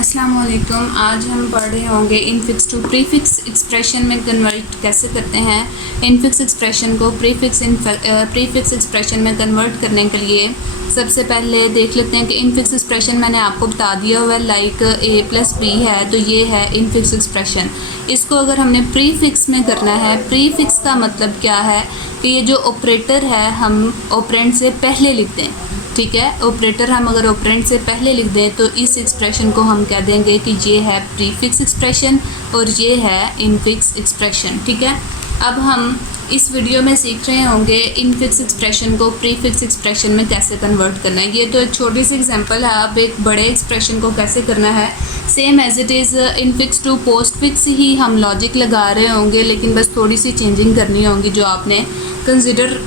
अस्सलाम वालेकुम। आज हम पढ़ रहे होंगे इनफिक्स टू प्रीफिक्स एक्सप्रेशन में कन्वर्ट कैसे करते हैं। इनफिक्स एक्सप्रेशन को प्रीफिक्स एक्सप्रेशन में कन्वर्ट करने के लिए सबसे पहले देख लेते हैं कि इनफिक्स एक्सप्रेशन मैंने आपको बता दिया हुआ है, लाइक a प्लस बी है, तो ये है इनफिक्स एक्सप्रेशन। इसको अगर हमने प्रीफिक्स में करना है, प्रीफिक्स का मतलब क्या है कि ये जो ऑपरेटर है हम ऑपरेंड से पहले लिखते हैं, ठीक है। ऑपरेटर हम अगर ऑपरेंड से पहले लिख दें तो इस एक्सप्रेशन को हम कह देंगे कि ये है प्रीफिक्स एक्सप्रेशन और ये है इनफिक्स एक्सप्रेशन, ठीक है। अब हम इस वीडियो में सीख रहे होंगे इनफिक्स एक्सप्रेशन को प्रीफिक्स एक्सप्रेशन में कैसे कन्वर्ट करना है। ये तो एक छोटी सी एग्जांपल है, अब एक बड़े एक्सप्रेशन को कैसे करना है। Same as it is infix to postfix ही हम लॉजिक लगा रहे होंगे, लेकिन बस थोड़ी सी चेंजिंग करनी होगी जो आपने कंसिडर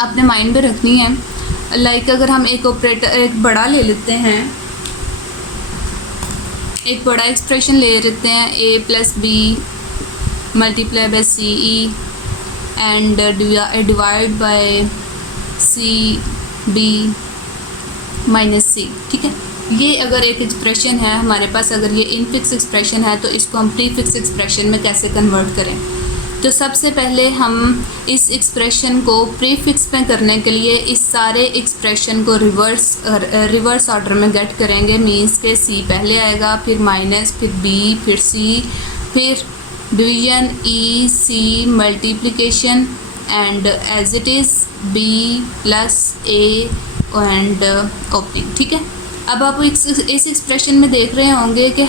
अपने माइंड में रखनी है। लाइक अगर हम एक ऑपरेटर एक बड़ा ले लेते हैं, एक बड़ा एक्सप्रेशन ले लेते हैं a plus B multiply by C E and divide by C B minus C, ठीक है। ये अगर एक एक्सप्रेशन है हमारे पास, अगर ये इनफिक्स एक्सप्रेशन है तो इसको हम प्रीफिक्स एक्सप्रेशन में कैसे कन्वर्ट करें। तो सबसे पहले हम इस एक्सप्रेशन को प्रीफिक्स में करने के लिए इस सारे एक्सप्रेशन को रिवर्स ऑर्डर में गेट करेंगे। मींस के सी पहले आएगा, फिर माइनस, फिर बी, फिर सी, फिर division E C multiplication and as it is B plus A and opening, ठीक है। अब आप इस एक्सप्रेशन में देख रहे होंगे कि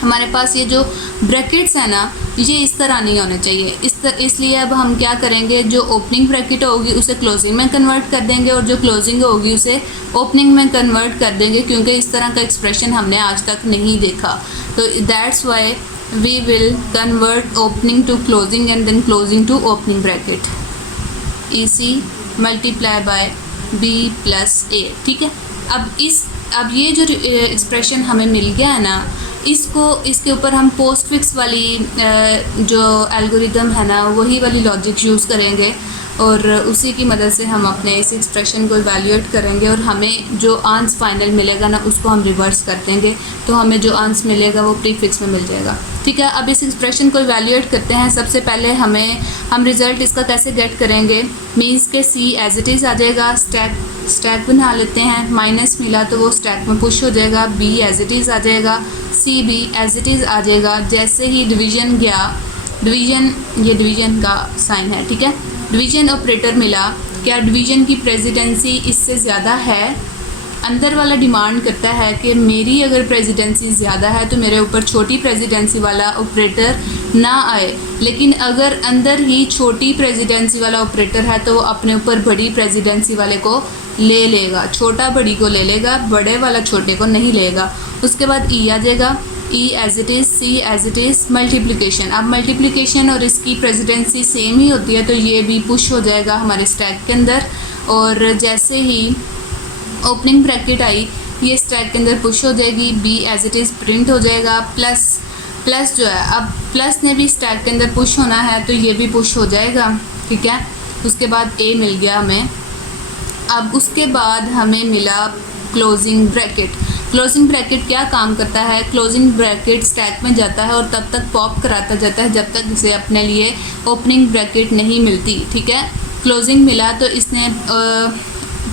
हमारे पास ये जो ब्रैकेट्स है ना, ये इस तरह नहीं होने चाहिए। इसलिए अब हम क्या करेंगे, जो ओपनिंग ब्रैकेट होगी उसे क्लोजिंग में कन्वर्ट कर देंगे और जो क्लोजिंग होगी उसे ओपनिंग में कन्वर्ट कर देंगे, क्योंकि इस तरह का एक्सप्रेशन हमने आज तक नहीं देखा। तो that's why we will convert opening to closing and then closing to opening bracket E C multiply by B plus A, ठीक है। अब ये जो एक्सप्रेशन हमें मिल गया है ना, इसके ऊपर हम पोस्टफिक्स वाली जो एल्गोरिदम है ना, वही वाली लॉजिक यूज़ करेंगे और उसी की मदद से हम अपने इस एक्सप्रेशन को इवैल्यूएट करेंगे और हमें जो आंस फाइनल मिलेगा ना उसको हम रिवर्स कर देंगे, तो हमें जो आंस मिलेगा वो प्रीफिक्स में मिल जाएगा, ठीक है। अब इस एक्सप्रेशन को इवैल्यूएट करते हैं। सबसे पहले हम रिज़ल्ट इसका कैसे गेट करेंगे। मीन्स के सी एज इट इज़ आ जाएगा, स्टैक बना लेते हैं, माइनस मिला तो वो स्टैक में पुश हो जाएगा, बी एज इट इज़ आ जाएगा, सी भी एज इट इज़ आ जाएगा। जैसे ही डिवीज़न गया, ये डिवीज़न का साइन है, ठीक है। डिवीज़न ऑपरेटर मिला, क्या डिवीज़न की प्रेसिडेंसी इससे ज़्यादा है। अंदर वाला डिमांड करता है कि मेरी अगर प्रेसिडेंसी ज़्यादा है तो मेरे ऊपर छोटी प्रेसिडेंसी वाला ऑपरेटर ना आए, लेकिन अगर अंदर ही छोटी प्रेसिडेंसी वाला ऑपरेटर है तो वो अपने ऊपर बड़ी प्रेसिडेंसी वाले को ले लेगा, छोटा बड़ी को ले लेगा, बड़े वाला छोटे को नहीं लेगा। उसके बाद ई आ जाएगा, E as it is, C as it is, multiplication. अब मल्टीप्लिकेशन और इसकी प्रेसिडेंसी सेम ही होती है तो ये भी पुश हो जाएगा हमारे स्टैक के अंदर, और जैसे ही ओपनिंग ब्रैकेट आई ये स्टैक के अंदर पुश हो जाएगी, B as it is print हो जाएगा, प्लस जो है, अब प्लस ने भी स्टैक के अंदर पुश होना है तो ये भी पुश हो जाएगा, ठीक है। उसके बाद ए मिल गया हमें। अब उसके बाद हमें मिला क्लोजिंग ब्रैकेट। क्लोजिंग ब्रैकेट क्या काम करता है, क्लोजिंग ब्रैकेट स्टैक में जाता है और तब तक पॉप कराता जाता है जब तक इसे अपने लिए ओपनिंग ब्रैकेट नहीं मिलती, ठीक है। क्लोजिंग मिला तो इसने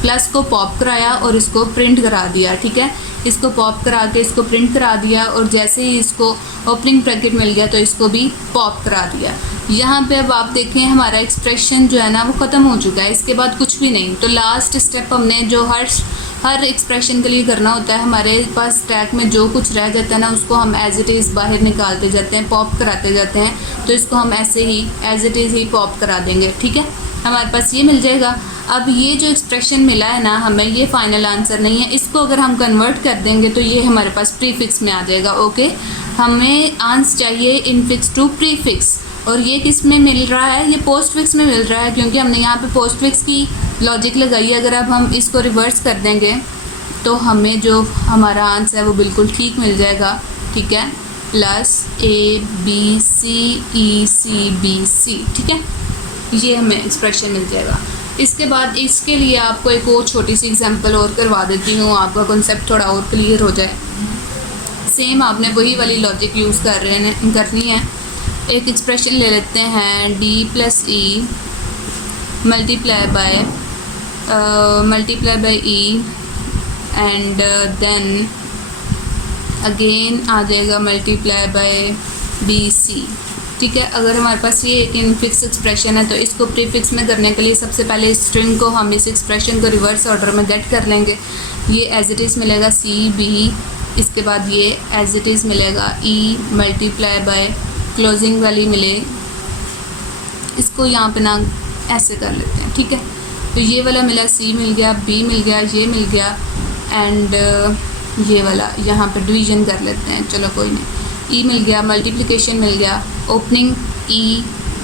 प्लस को पॉप कराया और इसको प्रिंट करा दिया, ठीक है। इसको पॉप करा के इसको प्रिंट करा दिया और जैसे ही इसको ओपनिंग ब्रैकेट मिल गया तो इसको भी पॉप करा दिया। यहाँ पे अब आप देखें हमारा एक्सप्रेशन जो है ना वो ख़त्म हो चुका है, इसके बाद कुछ भी नहीं। तो लास्ट स्टेप हमने जो हर एक्सप्रेशन के लिए करना होता है, हमारे पास स्टैक में जो कुछ रह जाता है ना उसको हम एज इट इज़ बाहर निकालते जाते हैं, पॉप कराते जाते हैं। तो इसको हम ऐसे ही एज इट इज़ ही पॉप करा देंगे, ठीक है। हमारे पास ये मिल जाएगा। अब ये जो एक्सप्रेशन मिला है ना हमें, ये फाइनल आंसर नहीं है, इसको अगर हम कन्वर्ट कर देंगे तो ये हमारे पास प्रीफिक्स में आ जाएगा, ओके। हमें आंसर चाहिए इनफिक्स टू प्रीफिक्स, और ये किस में मिल रहा है, ये पोस्टफिक्स में मिल रहा है, क्योंकि हमने यहाँ पे पोस्टफिक्स की लॉजिक लगाई है। अगर अब हम इसको रिवर्स कर देंगे तो हमें जो हमारा आंसर है वो बिल्कुल ठीक मिल जाएगा, ठीक है। Plus A B C E C B C, ठीक है, ये हमें एक्सप्रेशन मिल जाएगा। इसके बाद इसके लिए आपको एक और छोटी सी एग्जांपल और करवा देती हूँ, आपका कॉन्सेप्ट थोड़ा और क्लियर हो जाए। सेम आपने वही वाली लॉजिक यूज़ करनी है। एक एक्सप्रेशन ले लेते हैं d plus E multiply by E and then again आ जाएगा मल्टीप्लाई बाय बी सी। ठीक है, अगर हमारे पास ये एक इनफिक्स एक्सप्रेशन है तो इसको प्रीफिक्स में करने के लिए सबसे पहले इस स्ट्रिंग को हम इस एक्सप्रेशन को रिवर्स ऑर्डर में गेट कर लेंगे। ये एज इट इज़ मिलेगा सी बी, इसके बाद ये एज इट इज़ मिलेगा ई मल्टीप्लाई बाय क्लोजिंग वाली मिले, इसको यहाँ पे ना ऐसे कर लेते हैं। ठीक है, तो ये वाला मिला, सी मिल गया, बी मिल गया, ये मिल गया एंड ये वाला यहाँ पे डिवीजन कर लेते हैं। चलो कोई नहीं, ई मिल गया, मल्टीप्लिकेशन मिल गया, opening E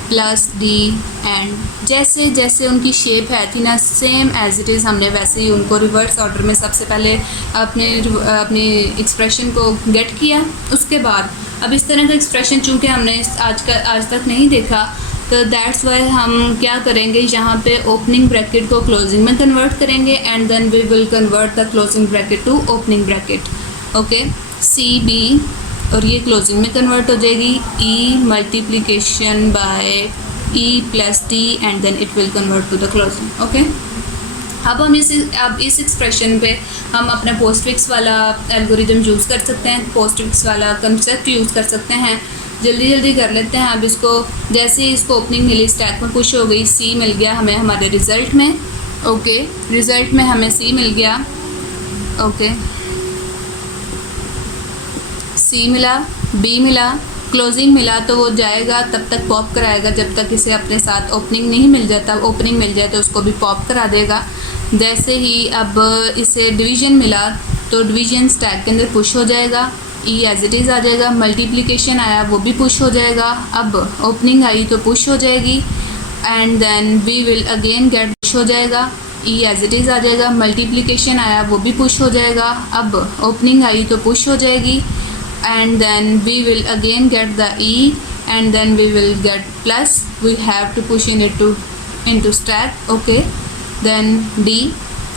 plus D and जैसे जैसे उनकी शेप है थी ना सेम एज इट इज़ हमने वैसे ही उनको रिवर्स ऑर्डर में सबसे पहले अपने एक्सप्रेशन को गेट किया। उसके बाद अब इस तरह का एक्सप्रेशन चूँकि हमने आज तक नहीं देखा तो दैट्स वाई हम क्या करेंगे, यहाँ पे ओपनिंग ब्रैकेट को क्लोजिंग में कन्वर्ट करेंगे and then we will convert the closing bracket to opening bracket. Okay, C B और ये क्लोजिंग में कन्वर्ट हो जाएगी, E multiplication by E plus D and then it will convert to the closing. Okay, अब इस expression पे हम अपना पोस्टफिक्स वाला एल्गोरिदम यूज़ कर सकते हैं, पोस्टफिक्स वाला कंसेप्ट यूज़ कर सकते हैं। जल्दी कर लेते हैं। अब इसको जैसे ही इसको ओपनिंग मिली स्टैक में पुश हो गई, सी मिल गया हमें हमारे रिज़ल्ट में। ओके, रिज़ल्ट में हमें सी मिल गया। ओके, सी मिला, बी मिला, क्लोजिंग मिला तो वो जाएगा तब तक पॉप कराएगा जब तक इसे अपने साथ ओपनिंग नहीं मिल जाता। ओपनिंग मिल जाए तो उसको भी पॉप करा देगा। जैसे ही अब इसे डिवीज़न मिला तो डिवीज़न स्टैक के अंदर पुश हो जाएगा, ई एज इट इज़ आ जाएगा। मल्टीप्लिकेशन आया वो भी पुश हो जाएगा। अब ओपनिंग आई तो पुश हो जाएगी and then we will again get push हो जाएगा, ई एज इट इज़ आ जाएगा। मल्टीप्लिकेशन आया वो भी पुश हो जाएगा। अब ओपनिंग आई तो पुश हो जाएगी and then we will again get the E and then we will get plus, we have to push into stack. okay, then D,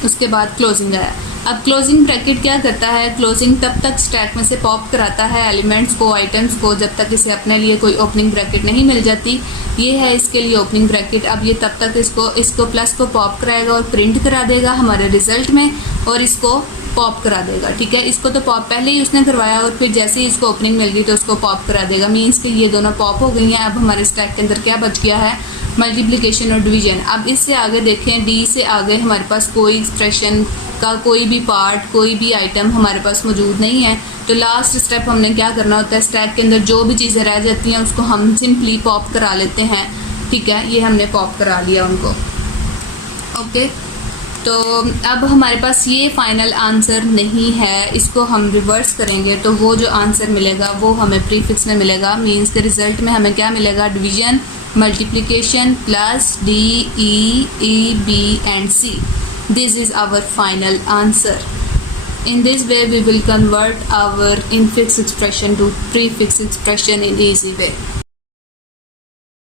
उसके बाद क्लोजिंग आया। अब क्लोजिंग ब्रैकेट क्या करता है, क्लोजिंग तब तक स्टैक में से पॉप कराता है एलिमेंट्स को, आइटम्स को, जब तक इसे अपने लिए कोई ओपनिंग ब्रैकेट नहीं मिल जाती। ये है इसके लिए ओपनिंग ब्रैकेट। अब ये तब तक इसको प्लस को पॉप कराएगा और प्रिंट करा देगा हमारे रिजल्ट में और इसको पॉप करा देगा। ठीक है, इसको तो पॉप पहले ही उसने करवाया और फिर जैसे ही इसको ओपनिंग मिल गई तो उसको पॉप करा देगा। मीन्स कि ये दोनों पॉप हो गई हैं। अब हमारे स्टैक के अंदर क्या बच गया है, मल्टीप्लिकेशन और डिवीजन। अब इससे आगे देखें, डी से आगे हमारे पास कोई एक्सप्रेशन का कोई भी पार्ट, कोई भी आइटम हमारे पास मौजूद नहीं है। तो लास्ट स्टेप हमने क्या करना होता है, स्टैक के अंदर जो भी चीज़ें रह जाती हैं उसको हम सिंपली पॉप करा लेते हैं। ठीक है, ये हमने पॉप करा लिया उनको। ओके, तो अब हमारे पास ये फाइनल आंसर नहीं है, इसको हम रिवर्स करेंगे तो वो जो आंसर मिलेगा वो हमें प्रीफिक्स में मिलेगा। मींस के रिजल्ट में हमें क्या मिलेगा, division, multiplication plus D E B and C. This is our final answer. In this way we will convert our infix expression to prefix expression in easy way.